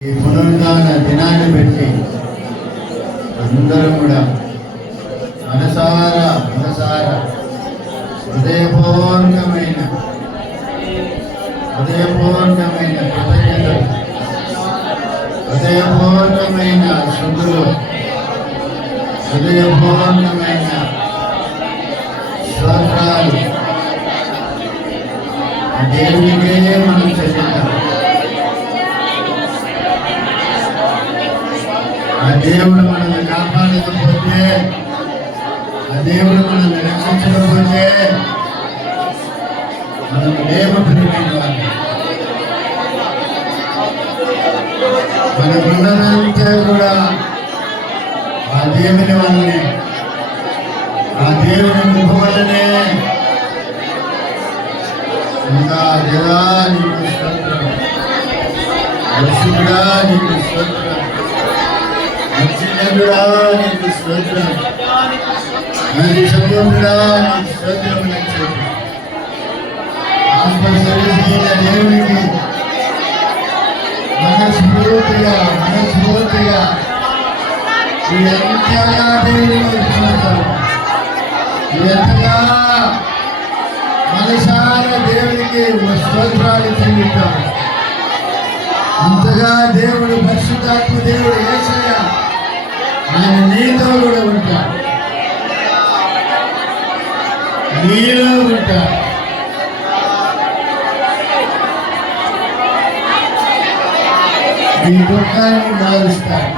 ఈ పునరుద్ధాన దినాన్ని పెట్టి అందరం కూడా మనసారా హృదయపూర్వకమైన కృతజ్ఞతలు, హృదయపూర్వకమైన శుద్ధులు, హృదయపూర్వకమైన స్తోత్రాలు దేవునికే మనం చెల్లిద్దాం. ఆ దేవుడు మనల్ని కాపాడకపోతే, ఆ దేవుడు మనల్ని రక్షించకపోతే మనం ప్రేమైన వాళ్ళు. మనకున్నదంతా కూడా ఆ దేవుని వల్లనే, ఆ దేవుని కృప వల్లనే. ఇంకా దేవా నీకు స్తోత్రం, పరిశుద్ధుడా నీకు స్తోత్రం, మంచిగా నీకు స్తోత్రం, మంచి శబ్దముడా నీకు స్తోత్రం. ఆత్మస్వరూపైన దేవునికి మనస్ఫూర్తిగా ఎంతగా దేవుని చూస్తాం, ఎంతగా మనసారా దేవునికి స్తోత్రాలు చెల్లిస్తాం. అంతగా దేవుడు పరిశుద్ధాత్మ దేవుడు యేసయ్య ఆయన నీతో కూడా ఉంటాడు, నీలో ఉంటాడు. నీ దుఃఖాన్ని మారుస్తాడు,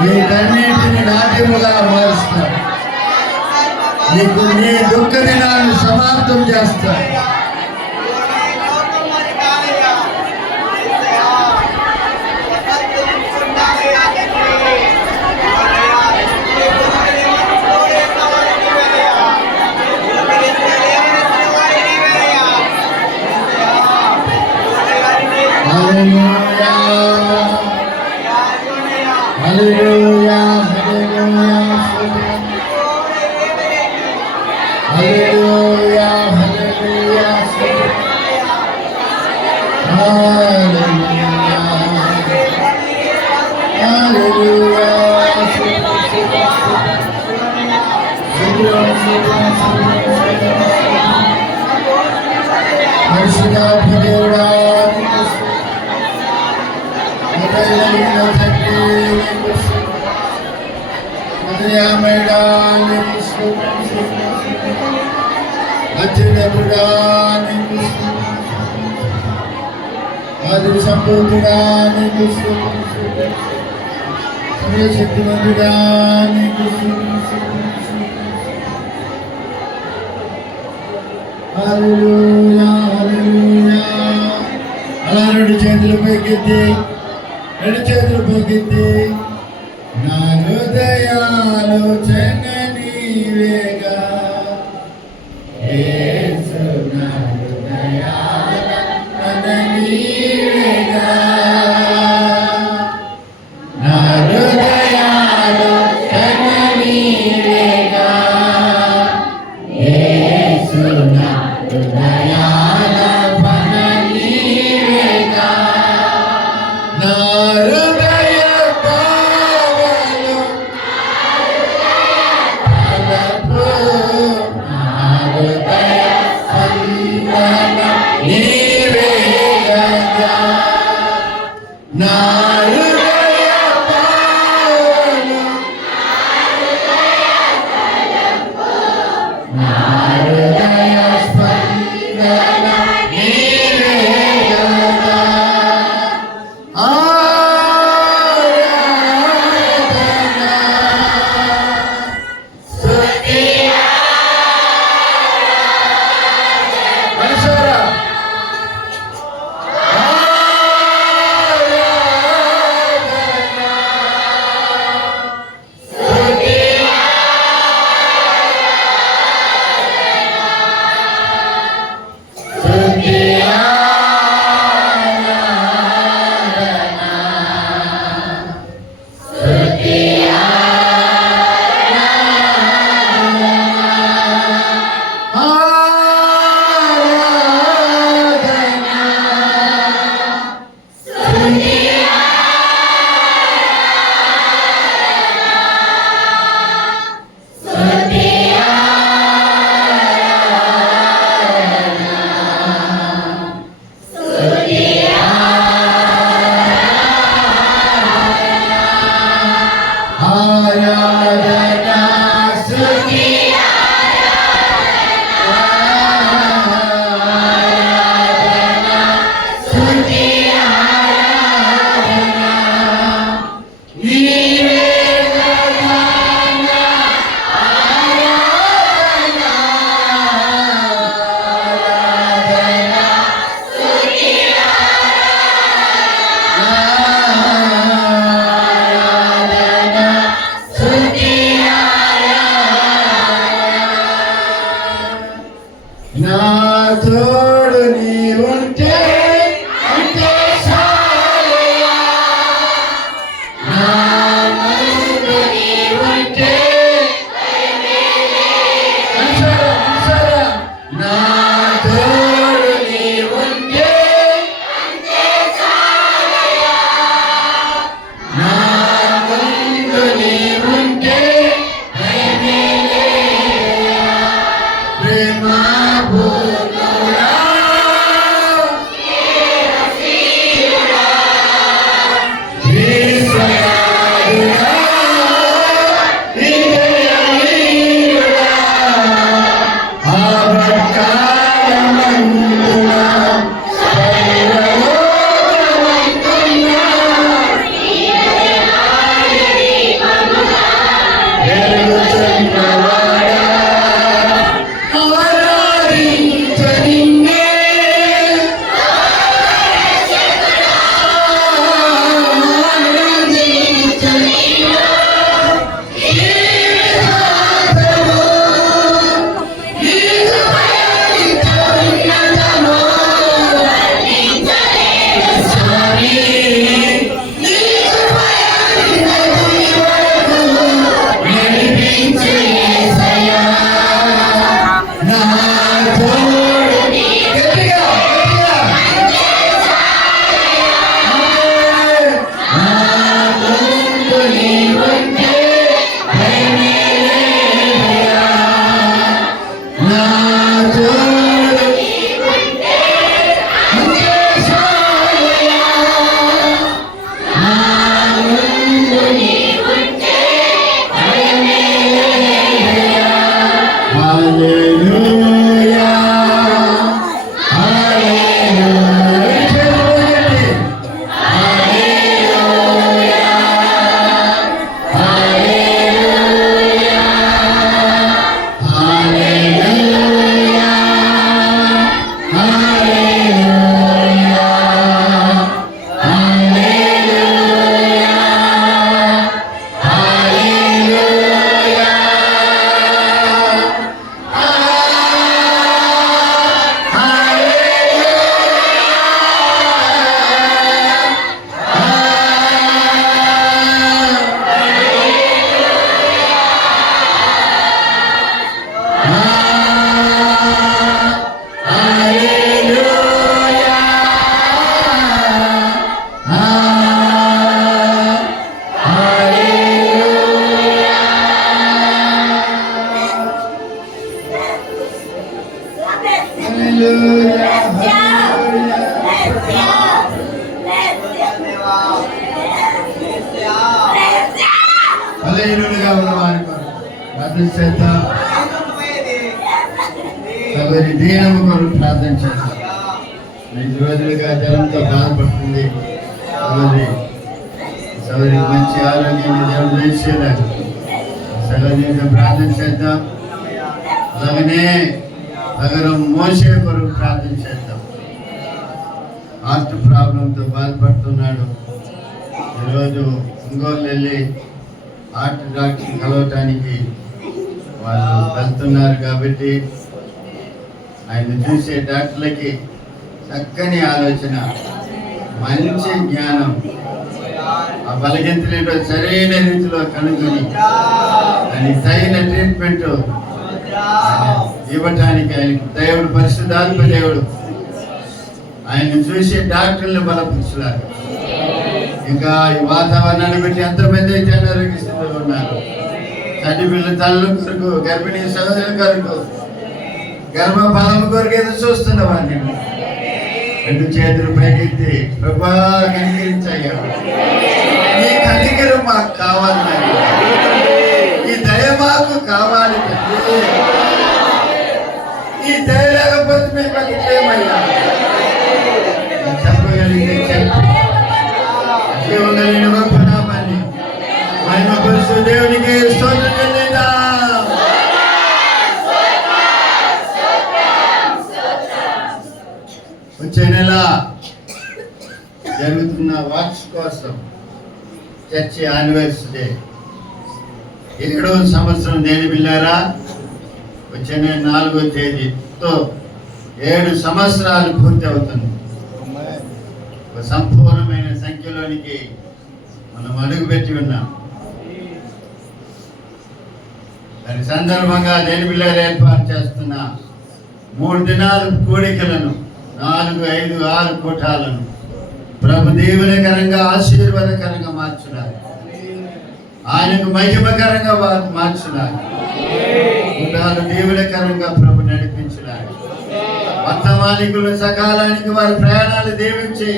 నీ కన్నీటిని నాట్యముగా మారుస్తాడు, నీ దుఃఖ దినాన్ని సమాప్తం చేస్తాడు. సంపూర్ణుడా నీకు శక్తివంతుడా నీకు హల్లెలూయా హల్లెలూయా. అలా రెండు చేతులు పైకెత్తి నా హృదయాలోచన నీవేగా, యేసు నా హృదయాలోచన నీవేగా, నా హృదయాలోచన నీవేగా, యేసు నా హృదయాలోచన నీవేగా, నా హృదయ భావన తలపు, నా హృదయ స్పందన నీవేగా, నా హృదయ భావన నా హృదయ స్పందన నీవేగా. ప్రార్థన చేద్దాం. సగరి దీనము కొరకు ప్రార్థన చేద్దాం. 5 రోజులుగా జ్వరంతో బాధపడుతుంది. సగరి మంచి ఆరోగ్యాన్ని దేవుడు దయచేయలేదు. సగరితో ప్రార్థన చేద్దాం. అలాగనే సగరు మోసే కొరకు ప్రార్థన చేద్దాం. హార్ట్ ప్రాబ్లంతో బాధపడుతున్నాడు. ఈరోజు ఒంగోలు వెళ్ళి హార్ట్ డాక్టర్ కలవటానికి వాళ్ళు వెళ్తున్నారు కాబట్టి ఆయన చూసే డాక్టర్లకి చక్కని ఆలోచన, మంచి జ్ఞానం, ఆ బలగింతలేటో సరైన రీతిలో కనుగొని దానికి తగిన ట్రీట్మెంట్ ఇవ్వటానికి ఆయనకు దేవుడు, పరిశుద్ధాత్మ దేవుడు ఆయన చూసి డాక్టర్లు బలపరుచులారు. ఇంకా ఈ వాతావరణాన్ని బట్టి ఎంతమంది అయితే అనారోగ్య స్థితిలో ఉన్నారు. చంటి పిల్లల తల్లుల కొరకు, గర్భిణీ సహోదరుల కొరకు, గర్భఫలం కొరకు ఏదో చూస్తున్న వాడిని 2 చేతులు పైకెత్తి ప్రభా కనికరించయ్యా, ఈ కనికరం మాకు కావాలి, ఈ దయ మాకు కావాలి, ఈ దయ లేకపోతే మేము బతికేమయ్యా చెప్పగలిగితే చెప్పి జీవగలిగిన గొప్ప నామాన్ని మహిమపరుస్తూ దేవునికి స్తోత్రం చెల్లిద్దాం. వచ్చే నెల జరుగుతున్న వార్షికోత్సవం చర్చి యానివర్సరీ 7వ సంవత్సరం దేని బిల్లారా వచ్చే నెల 4వ తేదీతో 7 సంవత్సరాలు పూర్తి అవుతుంది. ఒక సంపూర్ణమైన సంఖ్యలోనికి మనం అడుగుపెట్టి ఉన్నాం. దాని సందర్భంగా దేని బిల్లారు ఏర్పాటు చేస్తున్న 3 దినాల కూడికలను 4, 5, 6 కూటాలను ప్రభు దీవెనకరంగా, ఆశీర్వాదకరంగా మార్చున్నారు. ఆయనకు మహిమకరంగా మార్చున్నారు. కూటాలు దీవెనకరంగా ప్రభు నడిపించున్నారు. వర్తమానికులు సకాలానికి వారి ప్రయాణాలు దీవించి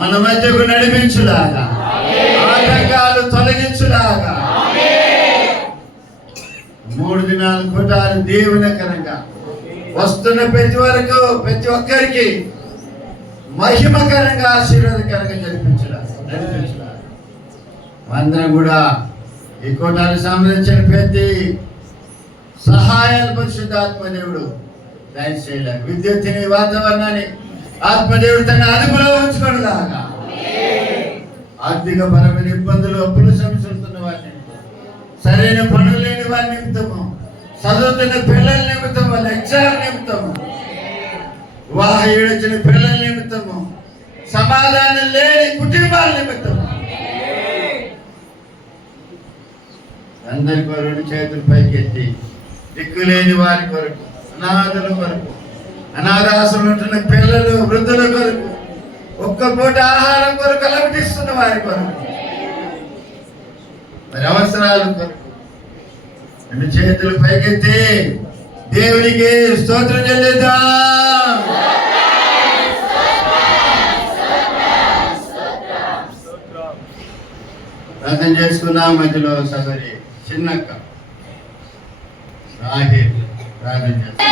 మన మధ్యకు నడిపించులాగా, ఆటంకాలు తొలగించులాగా 3 దినాల కూటాలు దీవెనకరంగా వస్తున్న ప్రతి ఒక్కరికి మహిమకరంగా, ఆశీర్వాదకరంగా నడిపించులాగా. అందరం కూడా ఈ కూటాలకు సంబంధించిన ప్రతి సహాయాలు పరిశుద్ధాత్మ దేవుడు దయచేయాలి. విద్యుత్తుని, వాతావరణాన్ని ఆత్మదేవుడు తన అదుపులో ఉంచుకునేలాగా, ఆర్థిక పరమైన ఇబ్బందులు, అప్పులు సమస్యలుతున్న వారిని, సరైన పనులు లేని వారి నిమిత్తము, చదువుతున్న పిల్లల నిమిత్తము, వాళ్ళ ఎగ్జామ్ నిమిత్తము, వివాహ ఏడొచ్చిన పిల్లల నిమిత్తము, సమాధానం లేని కుటుంబాల నిమిత్తము అందరి కొరకు 2 చేతులు పైకెత్తి దిక్కులేని వారి కొరకు, అనాథుల కొరకు, అనాథాశ్రమంలో ఉంటున్న పిల్లలు, వృద్ధుల కొరకు, ఒక్క పూట ఆహారం కొరకు అలమటిస్తున్న వారి కొరకు, మరి అవసరాల కొరకు 2 చేతులు పైకెత్తి దేవునికి స్తోత్రం చెల్లిద్దాం. ప్రార్థన చేసుకున్నాం. మధ్యలో సగరి చిన్నక్క రాహేల్ ప్రార్థన చేస్తాం.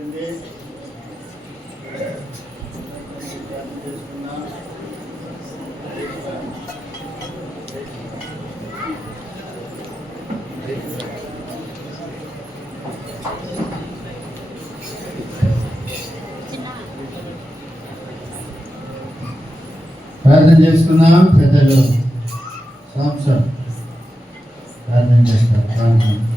వచ్చింది. ప్రార్థన చేసుకుందాం. ప్రార్థన చేసుకున్నాం. పెద్దలు సంవత్సరం ప్రార్థన చేస్తారు.